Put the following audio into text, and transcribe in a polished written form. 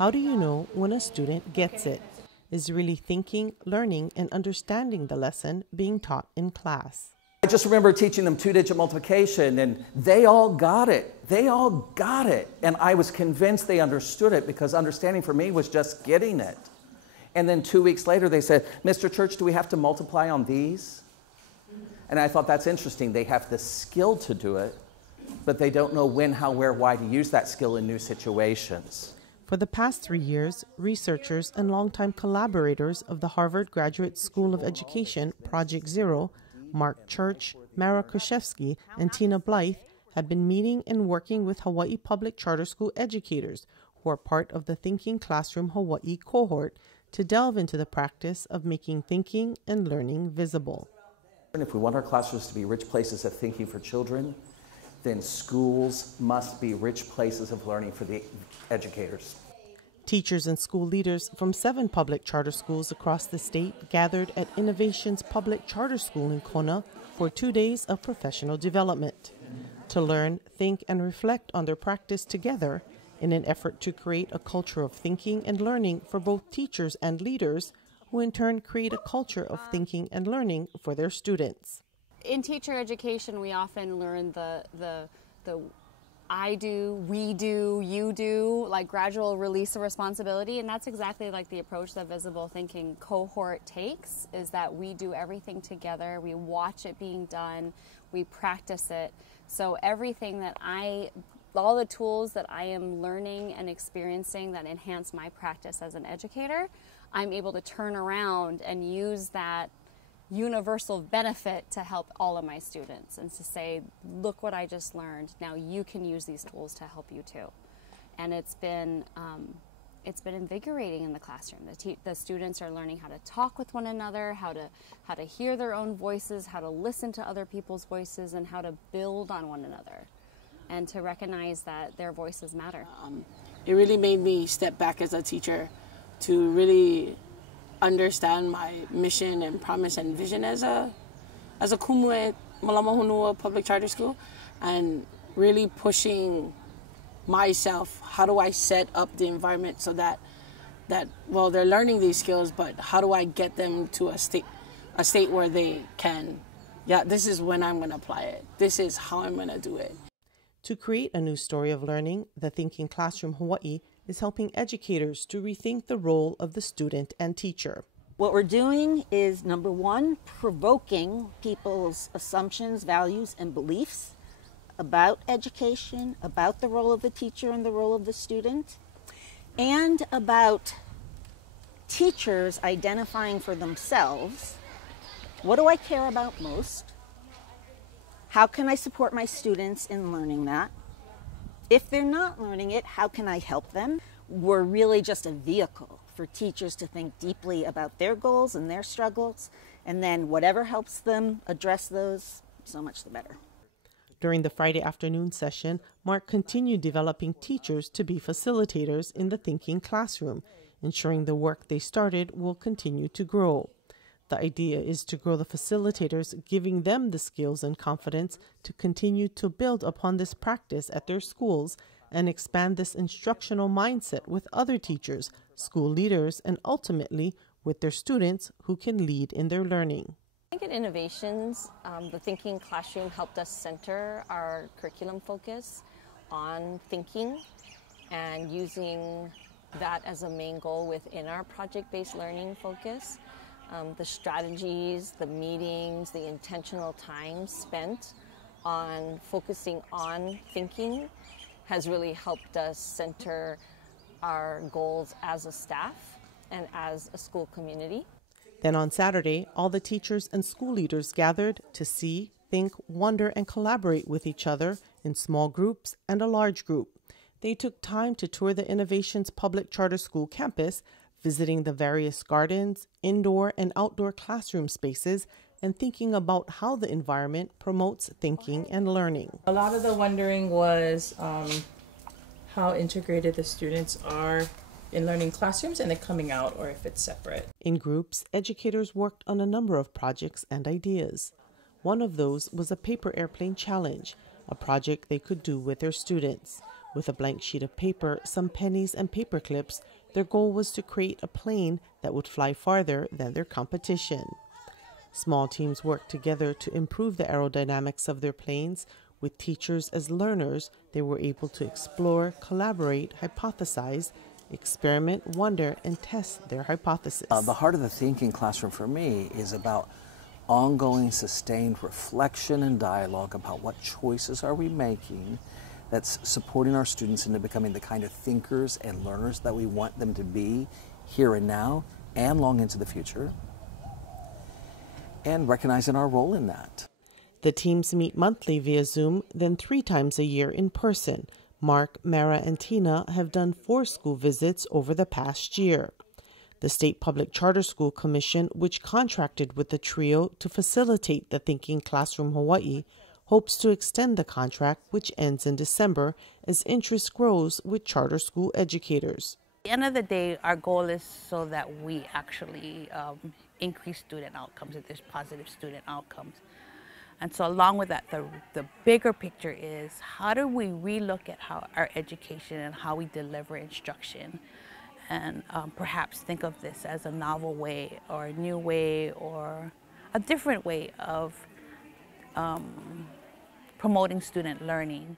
How do you know when a student gets it, is really thinking, learning, and understanding the lesson being taught in class? I just remember teaching them two-digit multiplication, and they all got it. They all got it. And I was convinced they understood it, because understanding for me was just getting it. And then 2 weeks later they said, "Mr. Church, do we have to multiply on these?" And I thought, that's interesting. They have the skill to do it, but they don't know when, how, where, why to use that skill in new situations. For the past 3 years, researchers and longtime collaborators of the Harvard Graduate School of Education, Project Zero, Mark Church, Mara Krechevsky, and Tina Blythe, have been meeting and working with Hawaiʻi Public Charter School educators who are part of the Thinking Classroom Hawaiʻi Cohort to delve into the practice of making thinking and learning visible. And if we want our classrooms to be rich places of thinking for children, then schools must be rich places of learning for the educators. Teachers and school leaders from 7 public charter schools across the state gathered at Innovation's Public Charter School in Kona for 2 days of professional development to learn, think, and reflect on their practice together in an effort to create a culture of thinking and learning for both teachers and leaders, who in turn create a culture of thinking and learning for their students. In teacher education, we often learn the I do, we do, you do, like gradual release of responsibility, and that's exactly like the approach that Visible Thinking Cohort takes, is that we do everything together, we watch it being done, we practice it. So everything that all the tools that I am learning and experiencing that enhance my practice as an educator, I'm able to turn around and use that universal benefit to help all of my students, and to say, look what I just learned, now you can use these tools to help you too. And it's been invigorating in the classroom. The students are learning how to talk with one another, how to hear their own voices, how to listen to other people's voices, and how to build on one another, and to recognize that their voices matter. It really made me step back as a teacher to really understand my mission and promise and vision as a kumu at Malama Honua Public Charter School, and really pushing myself. How do I set up the environment so that well, they're learning these skills, but how do I get them to a state where they can, yeah, this is when I'm going to apply it. This is how I'm going to do it. To create a new story of learning, the Thinking Classroom Hawaiʻi is helping educators to rethink the role of the student and teacher. What we're doing is, number one, provoking people's assumptions, values, and beliefs about education, about the role of the teacher and the role of the student, and about teachers identifying for themselves, what do I care about most? How can I support my students in learning that? If they're not learning it, how can I help them? We're really just a vehicle for teachers to think deeply about their goals and their struggles, and then whatever helps them address those, so much the better. During the Friday afternoon session, Mark continued developing teachers to be facilitators in the Thinking Classroom, ensuring the work they started will continue to grow. The idea is to grow the facilitators, giving them the skills and confidence to continue to build upon this practice at their schools and expand this instructional mindset with other teachers, school leaders, and ultimately with their students who can lead in their learning. I think at Innovations, the Thinking Classroom helped us center our curriculum focus on thinking and using that as a main goal within our project-based learning focus. The strategies, the meetings, the intentional time spent on focusing on thinking has really helped us center our goals as a staff and as a school community. Then on Saturday, all the teachers and school leaders gathered to see, think, wonder, and collaborate with each other in small groups and a large group. They took time to tour the Innovations Public Charter School campus, visiting the various gardens, indoor and outdoor classroom spaces, and thinking about how the environment promotes thinking and learning. A lot of the wondering was how integrated the students are in learning classrooms and then coming out, or if it's separate. In groups, educators worked on a number of projects and ideas. One of those was a paper airplane challenge, a project they could do with their students. With a blank sheet of paper, some pennies and paper clips, their goal was to create a plane that would fly farther than their competition. Small teams worked together to improve the aerodynamics of their planes. With teachers as learners, they were able to explore, collaborate, hypothesize, experiment, wonder, and test their hypothesis. The heart of the thinking classroom for me is about ongoing, sustained reflection and dialogue about what choices are we making that's supporting our students into becoming the kind of thinkers and learners that we want them to be here and now and long into the future, and recognizing our role in that. The teams meet monthly via Zoom, then 3 times a year in person. Mark, Mara, and Tina have done 4 school visits over the past year. The State Public Charter School Commission, which contracted with the trio to facilitate the Thinking Classroom Hawaiʻi, hopes to extend the contract, which ends in December, as interest grows with charter school educators. At the end of the day, our goal is so that we actually increase student outcomes, that there's positive student outcomes. And so along with that, the bigger picture is how do we relook at how our education and how we deliver instruction, and perhaps think of this as a novel way or a new way or a different way of promoting student learning.